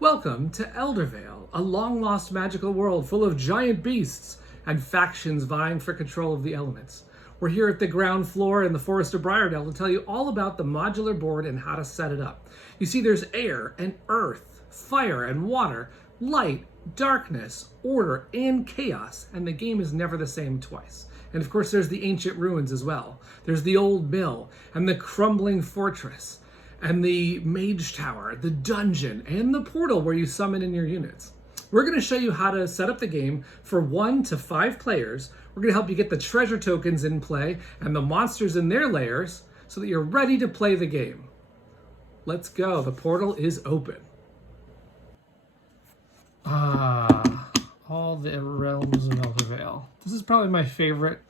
Welcome to Eldervale, a long-lost magical world full of giant beasts and factions vying for control of the elements. We're here at the ground floor in the Forest of Briardale to tell you all about the modular board and how to set it up. You see, there's air and earth, fire and water, light, darkness, order, and chaos, and the game is never the same twice. And of course, there's the ancient ruins as well. There's the old mill and the crumbling fortress, and the mage tower, the dungeon, and the portal where you summon in your units. We're going to show you how to set up the game for 1 to 5 players. We're going to help you get the treasure tokens in play and the monsters in their lairs so that you're ready to play the game. Let's go. The portal is open. All the realms of Eldervale. This is probably my favorite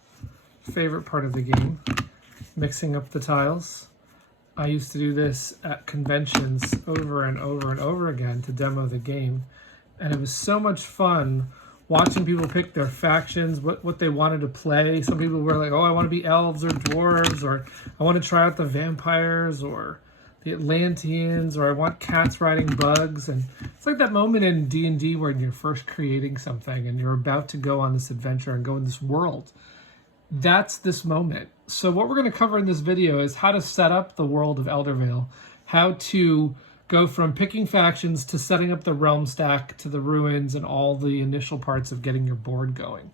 part of the game, mixing up the tiles. I used to do this at conventions over and over and over again to demo the game, and it was so much fun watching people pick their factions, what they wanted to play. Some people were like, oh, I want to be elves or dwarves, or I want to try out the vampires or the Atlanteans, or I want cats riding bugs. And it's like that moment in D&D where you're first creating something and you're about to go on this adventure and go in this world. That's this moment. So what we're going to cover in this video is how to set up the world of Eldervale, how to go from picking factions to setting up the realm stack to the ruins and all the initial parts of getting your board going.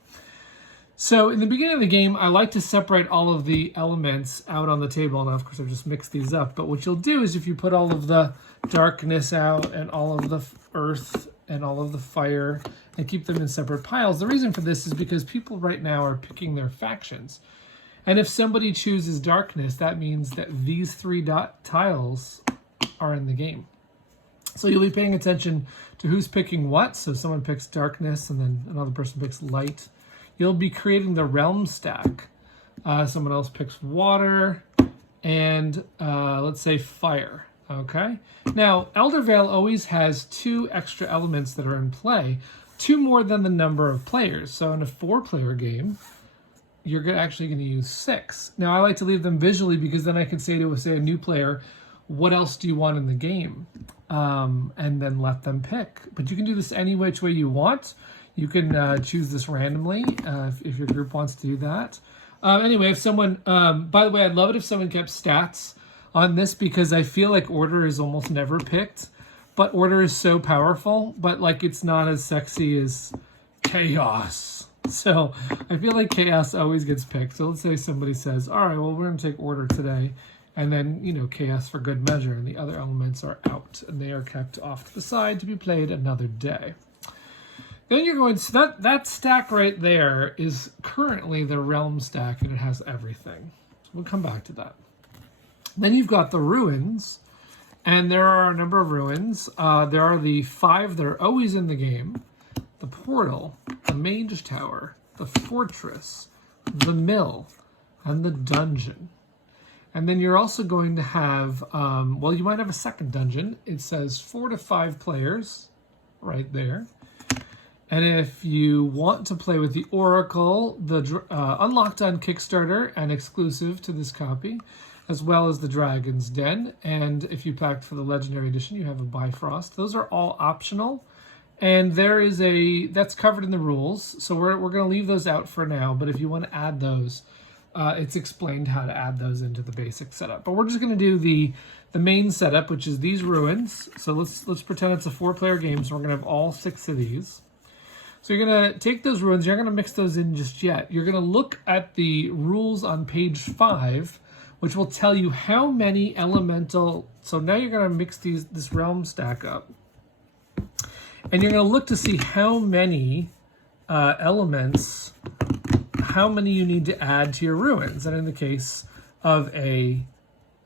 So in the beginning of the game, I like to separate all of the elements out on the table. Now, of course, I've just mixed these up. But what you'll do is if you put all of the darkness out and all of the earth and all of the fire and keep them in separate piles, the reason for this is because people right now are picking their factions. And if somebody chooses darkness, that means that these 3 tiles are in the game. So you'll be paying attention to who's picking what. So someone picks darkness and then another person picks light. You'll be creating the realm stack. Someone else picks water and let's say fire. Okay. Now, Eldervale always has 2 extra elements that are in play, 2 more than the number of players. So in a 4-player game, you're actually going to use 6. Now, I like to leave them visually because then I can say to a new player, what else do you want in the game? And then let them pick. But you can do this any which way you want. You can choose this randomly if your group wants to do that. Anyway, if someone, by the way, I'd love it if someone kept stats on this because I feel like order is almost never picked. But order is so powerful, but like it's not as sexy as chaos. So I feel like chaos always gets picked. So let's say somebody says, all right, well, we're going to take order today. And then, you know, chaos for good measure. And the other elements are out. And they are kept off to the side to be played another day. Then you're going, so that stack right there is currently the realm stack. And it has everything. So we'll come back to that. Then you've got the ruins. And there are a number of ruins. There are the 5 that are always in the game. The portal, the mage tower, the fortress, the mill, and the dungeon. And then you're also going to have, well, you might have a second dungeon. It says 4 to 5 players right there. And if you want to play with the Oracle, the unlocked on Kickstarter and exclusive to this copy, as well as the Dragon's Den. And if you packed for the Legendary Edition, you have a Bifrost. Those are all optional. And there is that's covered in the rules. So we're going to leave those out for now. But if you want to add those, it's explained how to add those into the basic setup. But we're just going to do the main setup, which is these ruins. So let's pretend it's a 4-player game. So we're going to have all 6 of these. So you're going to take those ruins. You're not going to mix those in just yet. You're going to look at the rules on page 5, which will tell you how many elemental. So now you're going to mix this realm stack up. And you're going to look to see how many elements, how many you need to add to your ruins. And in the case of a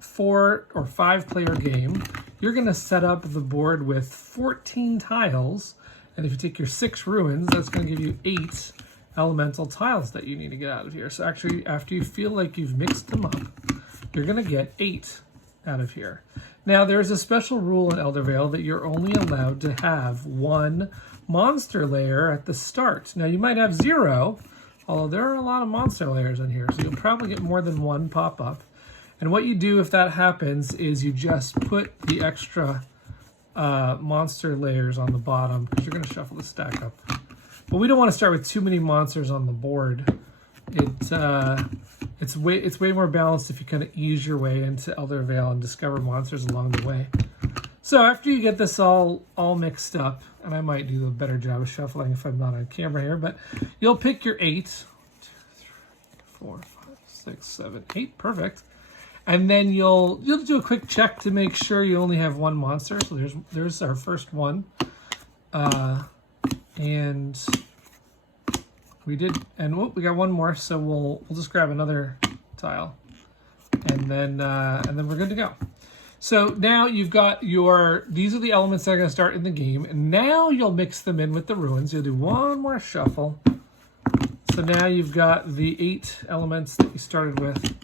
4 or 5 player game, you're going to set up the board with 14 tiles. And if you take your 6 ruins, that's going to give you 8 elemental tiles that you need to get out of here. So actually, after you feel like you've mixed them up, you're going to get 8 out of here. Now, there's a special rule in Eldervale that you're only allowed to have 1 monster layer at the start. Now, you might have 0, although there are a lot of monster layers in here, so you'll probably get more than 1 pop up. And what you do if that happens is you just put the extra monster layers on the bottom because you're going to shuffle the stack up. But we don't want to start with too many monsters on the board. It's way more balanced if you kind of ease your way into Eldervale and discover monsters along the way. So after you get this all mixed up, and I might do a better job of shuffling if I'm not on camera here, but you'll pick your 8, 2, 3, 4, 5, 6, 7, 8, perfect. And then you'll do a quick check to make sure you only have one monster. So there's our first one, and we we got one more. So we'll just grab another tile, and then we're good to go. So now you've got these are the elements that are going to start in the game, and now you'll mix them in with the ruins. You'll do one more shuffle. So now you've got the 8 elements that you started with,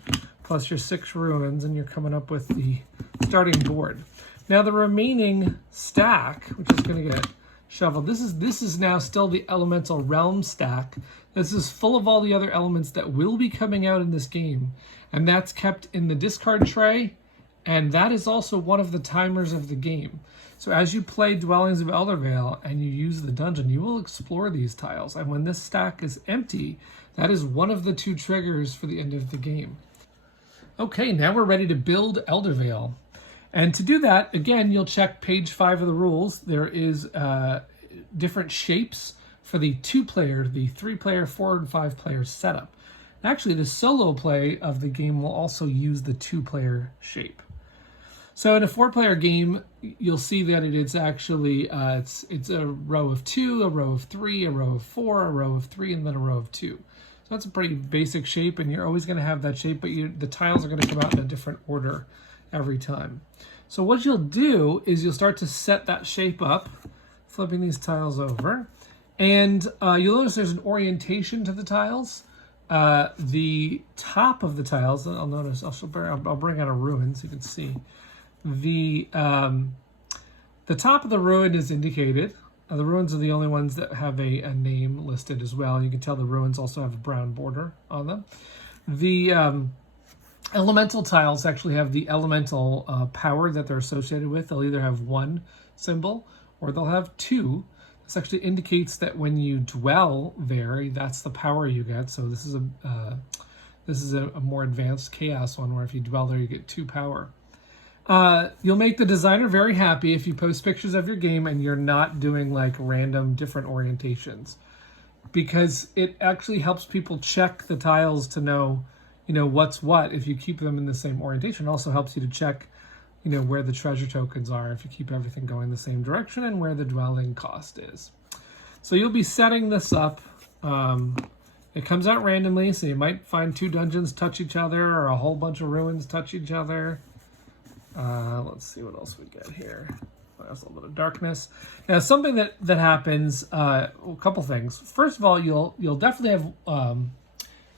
plus your 6 ruins, and you're coming up with the starting board. Now the remaining stack, which is going to get shuffled, this is now still the elemental realm stack. This is full of all the other elements that will be coming out in this game, and that's kept in the discard tray. And that is also one of the timers of the game. So as you play Dwellings of Eldervale and you use the dungeon, you will explore these tiles. And when this stack is empty, that is one of the 2 triggers for the end of the game. Okay, now we're ready to build Eldervale. And to do that, again, you'll check page 5 of the rules. There is different shapes for the 2-player, the 3-player, 4 and 5-player setup. Actually, the solo play of the game will also use the 2-player shape. So in a 4-player game, you'll see that it's actually it's a row of 2, a row of 3, a row of 4, a row of 3, and then a row of 2. So that's a pretty basic shape, and you're always going to have that shape, but the tiles are going to come out in a different order every time. So what you'll do is you'll start to set that shape up, flipping these tiles over, and you'll notice there's an orientation to the tiles. The top of the tiles, I'll bring out a ruin so you can see. The top of the ruin is indicated. The ruins are the only ones that have a name listed as well. You can tell the ruins also have a brown border on them. The elemental tiles actually have the elemental power that they're associated with. They'll either have 1 symbol or they'll have 2. This actually indicates that when you dwell there, that's the power you get. So this is a more advanced chaos one where if you dwell there, you get 2 power. You'll make the designer very happy if you post pictures of your game and you're not doing like random different orientations, because it actually helps people check the tiles to know, what's what if you keep them in the same orientation. It also helps you to check, where the treasure tokens are if you keep everything going the same direction and where the dwelling cost is. So you'll be setting this up. It comes out randomly, so you might find 2 dungeons touch each other or a whole bunch of ruins touch each other. Let's see what else we get here. There's a little bit of darkness. Now, something that happens, a couple things. First of all, you'll definitely have, I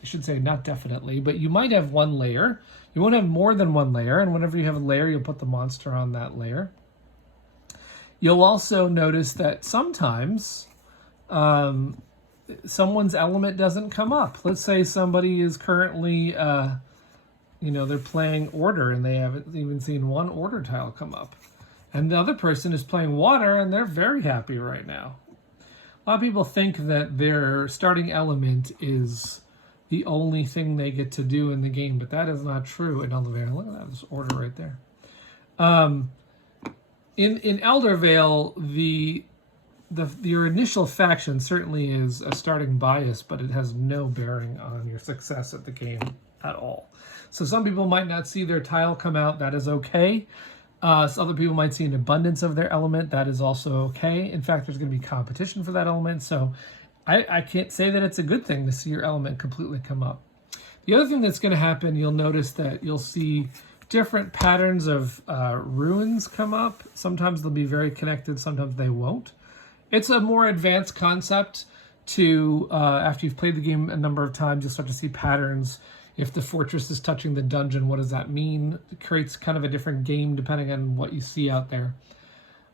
should say not definitely, but you might have 1 layer. You won't have more than 1 layer, and whenever you have a layer, you'll put the monster on that layer. You'll also notice that sometimes someone's element doesn't come up. Let's say somebody is currently they're playing order and they haven't even seen 1 order tile come up. And the other person is playing water and they're very happy right now. A lot of people think that their starting element is the only thing they get to do in the game, but that is not true in Eldervale. Look at that, there's order right there. In Eldervale, your initial faction certainly is a starting bias, but it has no bearing on your success at the game at all. So some people might not see their tile come out. That is okay. So other people might see an abundance of their element. That is also okay. In fact, there's going to be competition for that element. So I can't say that it's a good thing to see your element completely come up. The other thing that's going to happen, you'll notice that you'll see different patterns of ruins come up. Sometimes they'll be very connected. Sometimes they won't. It's a more advanced concept to, after you've played the game a number of times, you'll start to see patterns. If the fortress is touching the dungeon, what does that mean? It creates kind of a different game depending on what you see out there.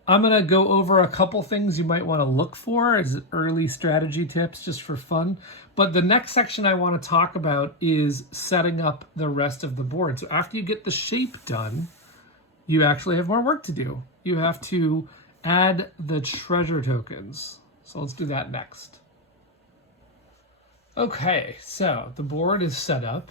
I'm going to go over a couple things you might want to look for as early strategy tips just for fun. But the next section I want to talk about is setting up the rest of the board. So after you get the shape done, you actually have more work to do. you have to add the treasure tokens. So let's do that next. Okay, so the board is set up.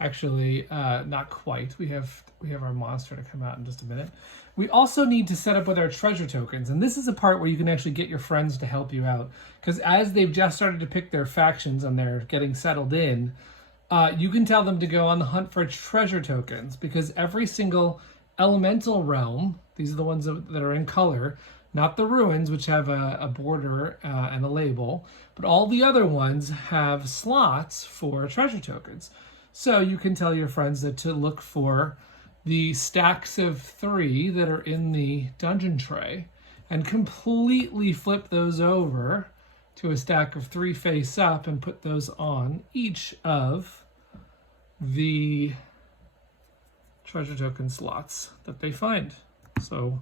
Actually, not quite. We have our monster to come out in just a minute. We also need to set up with our treasure tokens, and this is a part where you can actually get your friends to help you out, because as they've just started to pick their factions and they're getting settled in, you can tell them to go on the hunt for treasure tokens, because every single elemental realm, these are the ones that are in color, not the ruins, which have a border and a label, but all the other ones have slots for treasure tokens. So you can tell your friends that to look for the stacks of 3 that are in the dungeon tray and completely flip those over to a stack of 3 face up and put those on each of the treasure token slots that they find. So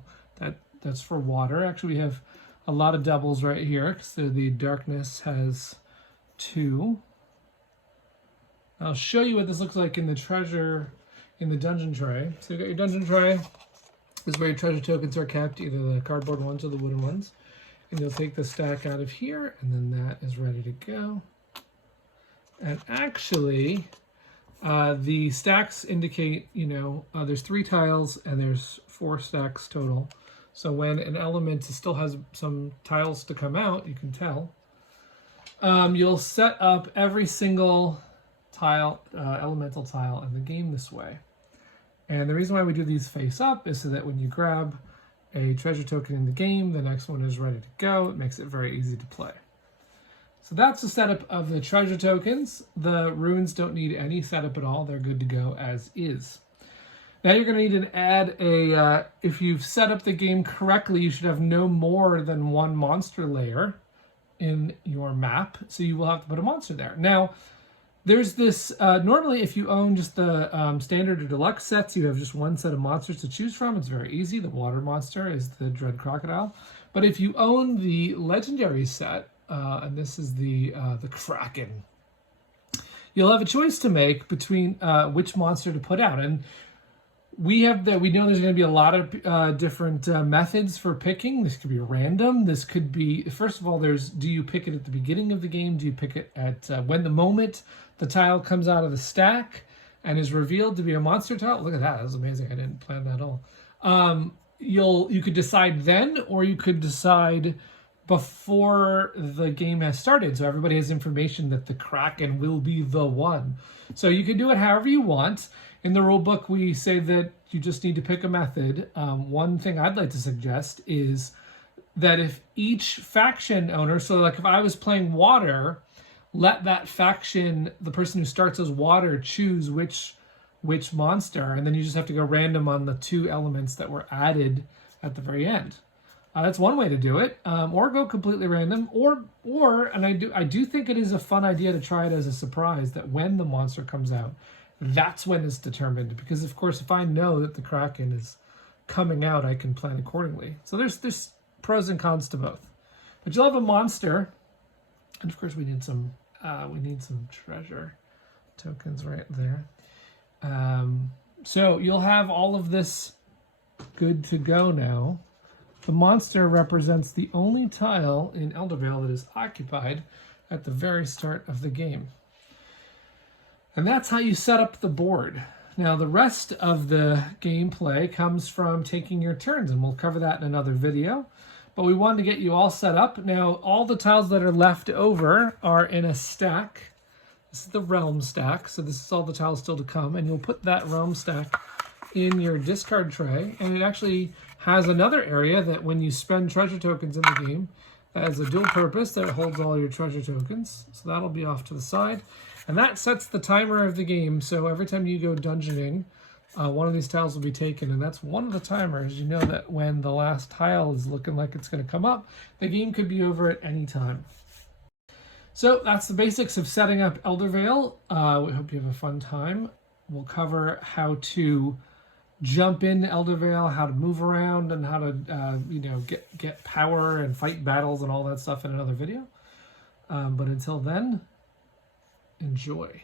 that's for water. Actually, we have a lot of doubles right here because the darkness has 2. I'll show you what this looks like in the dungeon tray. So you got your dungeon tray. This is where your treasure tokens are kept, either the cardboard ones or the wooden ones. And you'll take the stack out of here, and then that is ready to go. And actually, the stacks indicate, there's 3 tiles and there's 4 stacks total. So when an element still has some tiles to come out, you can tell. You'll set up every single tile, elemental tile in the game this way. And the reason why we do these face up is so that when you grab a treasure token in the game, the next one is ready to go. It makes it very easy to play. So that's the setup of the treasure tokens. The runes don't need any setup at all. They're good to go as is. Now you're going to need to add if you've set up the game correctly, you should have no more than 1 monster layer in your map. So you will have to put a monster there. Now, there's this, normally if you own just the standard or deluxe sets, you have just 1 set of monsters to choose from. It's very easy. The water monster is the Dread Crocodile. But if you own the legendary set, and this is the Kraken, you'll have a choice to make between which monster to put out. And we know there's going to be a lot of different methods for picking. This could be random. This could be, first of all, do you pick it at the beginning of the game? Do you pick it at when the moment the tile comes out of the stack and is revealed to be a monster tile? Look at that. That was amazing. I didn't plan that at all. You could decide then, or you could decide before the game has started, so everybody has information that the Kraken will be the one. So you can do it however you want. In the rule book, we say that you just need to pick a method. One thing I'd like to suggest is that if each faction owner, so like if I was playing water, let that faction, the person who starts as water, choose which monster, and then you just have to go random on the 2 elements that were added at the very end. That's one way to do it, or go completely random, or and I do think it is a fun idea to try it as a surprise, that when the monster comes out, that's when it's determined. Because of course, if I know that the Kraken is coming out, I can plan accordingly. So there's pros and cons to both. But you'll have a monster, and of course we need some treasure tokens right there. So you'll have all of this good to go now. The monster represents the only tile in Eldervale that is occupied at the very start of the game. And that's how you set up the board. Now, the rest of the gameplay comes from taking your turns, and we'll cover that in another video. But we wanted to get you all set up. Now, all the tiles that are left over are in a stack. This is the realm stack, so this is all the tiles still to come, and you'll put that realm stack in your discard tray, and it actually has another area that when you spend treasure tokens in the game, that has a dual purpose that holds all your treasure tokens. So that'll be off to the side. And that sets the timer of the game. So every time you go dungeoning, one of these tiles will be taken. And that's one of the timers. You know that when the last tile is looking like it's going to come up, the game could be over at any time. So that's the basics of setting up Eldervale. We hope you have a fun time. We'll cover how to jump in Eldervale, how to move around, and how to get power and fight battles and all that stuff in another video. But until then, enjoy.